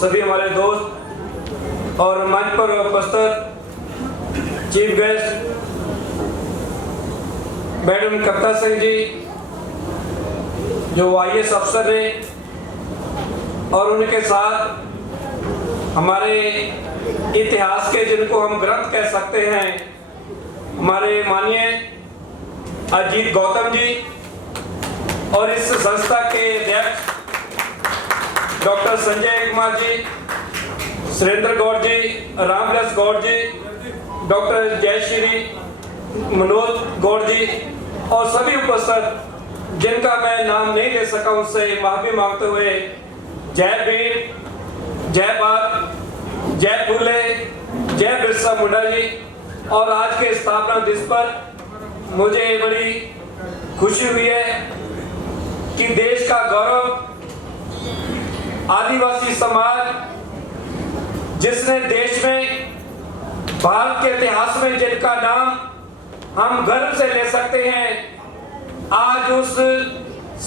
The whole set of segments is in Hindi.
सभी हमारे दोस्त और मंच पर उपस्थित chief guest madam Kavita Singh ji जो IAS अफसर ने, और उनके साथ हमारे इतिहास के जिनको हम ग्रंथ कह सकते हैं हमारे माननीय अजीत गौतम जी, और इस संस्था के अध्यक्ष डॉक्टर संजय कुमार जी, सुरेंद्र गौड़ जी, रामदास गौड़ जी, डॉक्टर जयश्री मनोज गौड़ जी और सभी उपस्थित जिनका मैं नाम नहीं ले सका उससे माफी मांगते हुए जय भीम, जय भारत, जय फूले, जय बिरसा मुंडा जी। और आज के स्थापना दिवस पर मुझे बड़ी खुशी हुई है कि देश का गौरव आदिवासी समाज जिसने देश में भारत के इतिहास में जिनका नाम हम गर्व से ले सकते हैं, आज उस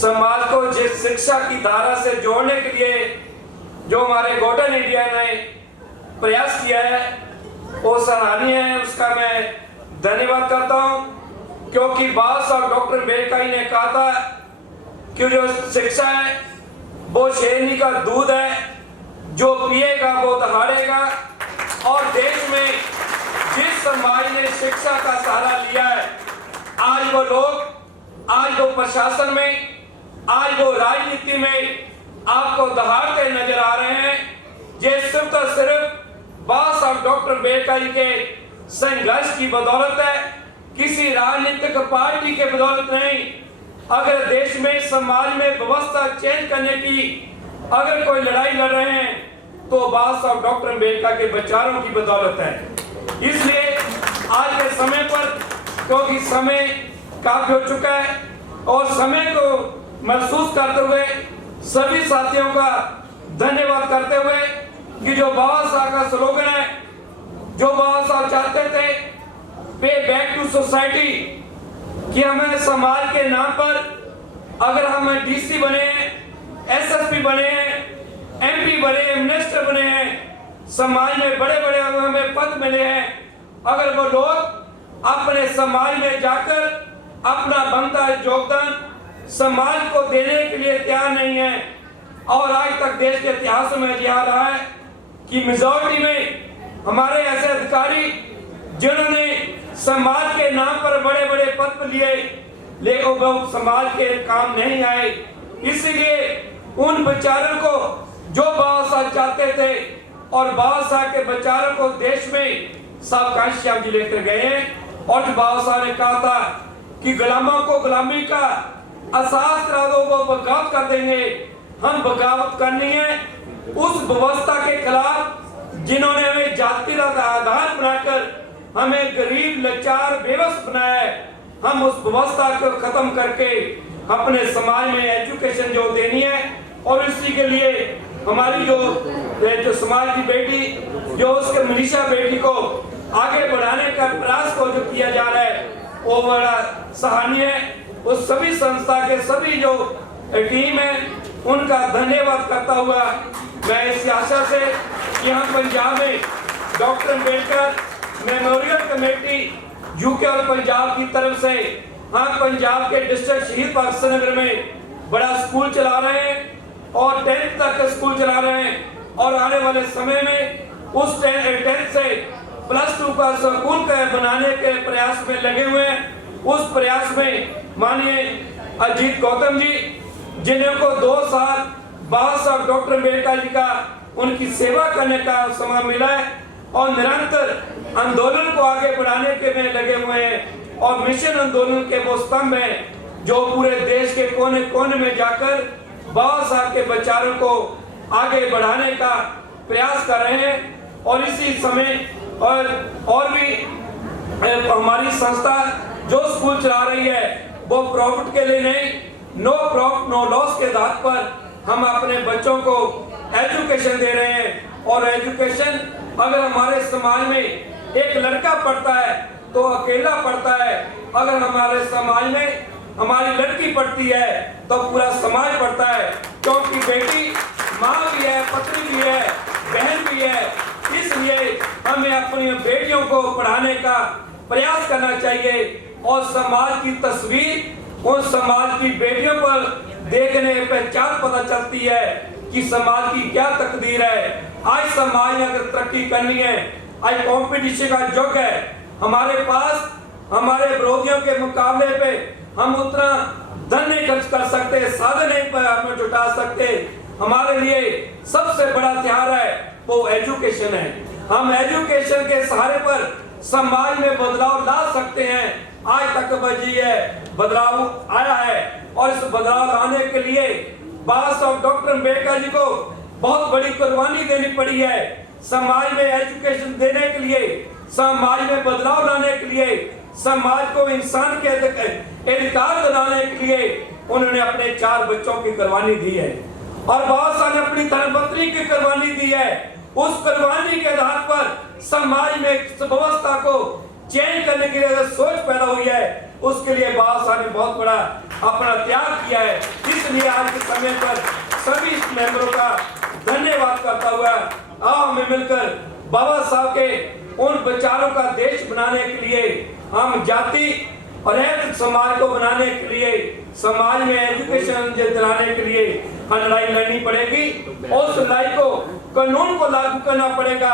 समाज को जिस शिक्षा की धारा से जोड़ने के लिए जो हमारे गोल्डन इंडिया ने प्रयास किया है वो सराहनीय है। उसका मैं धन्यवाद करता हूं, क्योंकि बाबा साहब डॉक्टर अम्बेडकर ने कहा था कि जो शिक्षा है वो शेरनी का दूध है, जो पिएगा वो दहाड़ेगा। और देश में जिस समाज ने शिक्षा का सहारा लिया है, आज वो लोग, आज वो प्रशासन में, आज वो राजनीति में आपको दहाड़ते नजर आ रहे हैं। ये सिर्फ और सिर्फ बाबा साहब डॉक्टर अम्बेडकर के संघर्ष की बदौलत है, किसी राजनीतिक पार्टी के बदौलत नहीं। अगर देश में समाज में व्यवस्था चेंज करने की अगर कोई लड़ाई लड़ रहे हैं तो बाबा साहब डॉक्टर अम्बेडकर के विचारों की बदौलत है। इसलिए आज के समय पर, क्योंकि समय काफी हो चुका है और समय को महसूस करते हुए सभी साथियों का धन्यवाद करते हुए कि जो बाबा साहब का स्लोगन है, जो बाबा साहब चाहते थे पे बैक टू सोसाइटी, कि हमें समाज के नाम पर अगर हम DC बने हैं, SSP बने हैं, MP बने हैं, मिनिस्टर बने हैं, समाज में बड़े बड़े हमें पद मिले हैं, अगर वो लोग अपने समाज में जाकर अपना बनता योगदान समाज को देने के लिए तैयार नहीं है। और आज तक देश के इतिहास में यह रहा है कि मेजॉरिटी में हमारे ऐसे अधिकारी जिन्होंने समाज के नाम पर बड़े बड़े पद लिए, लेकिन वो समाज के काम नहीं आए। इसीलिए उन विचारों को जो बाबा साहब चाहते थे और बाबा साहब के विचारों को देश में साहब कांशीराम जी लेकर गए हैं। और बाबा साहब ने कहा था कि गुलामों को गुलामी का एहसास करा दो, वो बगावत कर देंगे। हम बगावत करनी है उस व्यवस्था के खिलाफ जिन्होंने हमें जाति का आधार बनाकर हमें गरीब, लाचार, बेबस बनाया है। हम उस व्यवस्था को खत्म करके अपने समाज में एजुकेशन जो देनी है, और इसी के लिए हमारी जो समाज की बेटी, जो उसके मनीषा बेटी को आगे बढ़ाने का प्रयास को जो किया जा रहा है वो बड़ा सराहनीय है। उस सभी संस्था के सभी जो टीम है उनका धन्यवाद करता हुआ मैं इस आशा से कि हम पंजाब में doctor Ambedkar memorial committee UK और पंजाब की तरफ से हम पंजाब के डिस्ट्रिक्ट शहीद भगत सिंह नगर में बड़ा स्कूल चला रहे हैं और 10th तक स्कूल चला रहे हैं। और आने वाले समय में उस 10th से +2 का स्कूल बनाने के प्रयास में लगे हुए हैं। उस प्रयास में माननीय अजीत गौतम जी, जिन्हें को 2 साल बाबा साहब डॉक्टर अम्बेडकर जी का उनकी सेवा करने का समय मिला है और निरंतर आंदोलन को आगे बढ़ाने के में लगे हुए हैं। और मिशन आंदोलन के वो स्तंभ हैं जो पूरे देश के कोने कोने में जाकर बाबा साहब के विचारों को आगे बढ़ाने का प्रयास कर रहे हैं। और इसी समय और भी हमारी संस्था जो स्कूल चला रही है वो प्रॉफिट के लिए नहीं, नो प्रॉफिट नो लॉस के आधार पर हम अपने बच्चों को एजुकेशन दे रहे हैं। और एजुकेशन अगर हमारे समाज में एक लड़का पढ़ता है तो अकेला पढ़ता है, अगर हमारे समाज में हमारी लड़की पढ़ती है तो पूरा समाज पढ़ता है, क्योंकि बेटी माँ भी है, पत्नी भी है, बहन भी है। इसलिए हमें अपनी बेटियों को पढ़ाने का प्रयास करना चाहिए और समाज की तस्वीर उन समाज की बेटियों पर देखने पहचान पता चलती है कि समाज की क्या तकदीर है। आज समाज ने अगर तरक्की करनी है, आज कंपटीशन का युग है, हमारे पास हमारे विरोधियों के मुकाबले पे हम उतना धन नहीं खर्च कर सकते, साधन नहीं पर हमें जुटा सकते। हमारे लिए सबसे बड़ा हथियार है वो एजुकेशन है। हम एजुकेशन के सहारे पर समाज में बदलाव ला सकते हैं। आज तक बजी है बदलाव आया है और इस बदलाव लाने के लिए बाबा साहब डॉक्टर अम्बेडकर जी को बहुत बड़ी कुर्बानी देनी पड़ी है। समाज में एजुकेशन देने के लिए, समाज में बदलाव लाने के लिए, समाज को इंसान के अधिकार दिलाने के लिए उन्होंने अपने 4 बच्चों की कुर्बानी दी है और बाबा साहब ने अपनी धर्मपत्नी की कुर्बानी दी है। उस कुर्बानी के आधार पर समाज में व्यवस्था को चेंज करने के लिए सोच पैदा हुई है, उसके लिए बाबा साहब ने बहुत बड़ा अपना त्याग किया है। इसलिए आज के समय पर सभी मेंबरों का धन्यवाद करता हुआ आओ हमें मिलकर बाबा साहब के उन विचारों का देश बनाने के लिए, हम जाति और एक समाज को बनाने के लिए, समाज में एजुकेशन दिलाने के लिए हमें लड़ाई लड़नी पड़ेगी। उस लड़ाई को कानून को लागू करना पड़ेगा।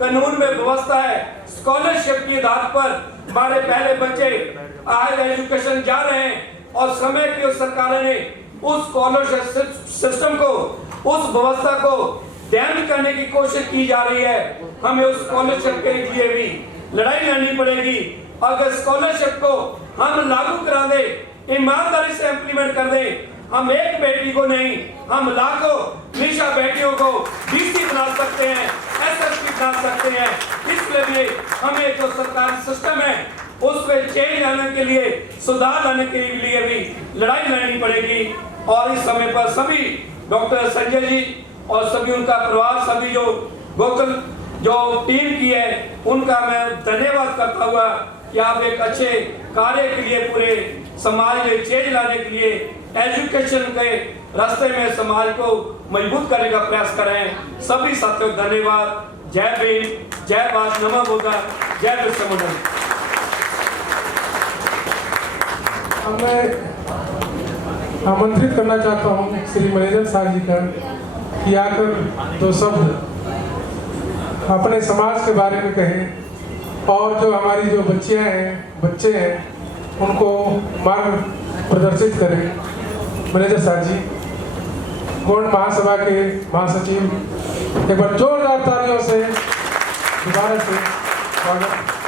कानून में व्यवस्था है, स्कॉलरशिप के आधार पर हमारे पहले बच्चे आज एजुकेशन जा रहे हैं और समय की सरकार ने उस स्कॉलरशिप सिस्टम को, उस व्यवस्था को डैमेज करने की कोशिश की जा रही है। हमें उस स्कॉलरशिप के लिए भी लड़ाई लड़नी पड़ेगी। अगर स्कॉलरशिप को हम लागू करा दे, ईमानदारी से इम्प्लीमेंट कर दे, हम एक बेटी को नहीं, हम लाखों निशा बेटियों को बीसी बना सकते हैं, एसएसपी बना सकते हैं। इसलिए भी हमें जो सरकारी सिस्टम है उस पर चेंज लाने के लिए, सुधार लाने के लिए भी लड़ाई लड़नी पड़ेगी। और इस समय पर सभी डॉक्टर संजय जी और सभी उनका परिवार, सभी जो गोकुल जो टीम की है, उनका मैं धन्यवाद करता हुआ कि आप एक अच्छे कार्य के लिए पूरे समाज में चेंज लाने के लिए एजुकेशन के रास्ते में समाज को मजबूत करने का प्रयास करें। सभी साथियों धन्यवाद। जय भीम, जय भारत, नमो बुद्धाय, जय विश्व मंडल। मैं आमंत्रित करना चाहता हूँ श्री मैनेजर साहब जी का कि आकर 2 शब्द अपने समाज के बारे में कहें और जो हमारी जो बच्चियाँ हैं, बच्चे हैं, उनको मार्ग प्रदर्शित करें। मैनेजर साहब जी, गौड़ महासभा के महासचिव, एक बार जोरदार तालियों से दोबारा से स्वागत।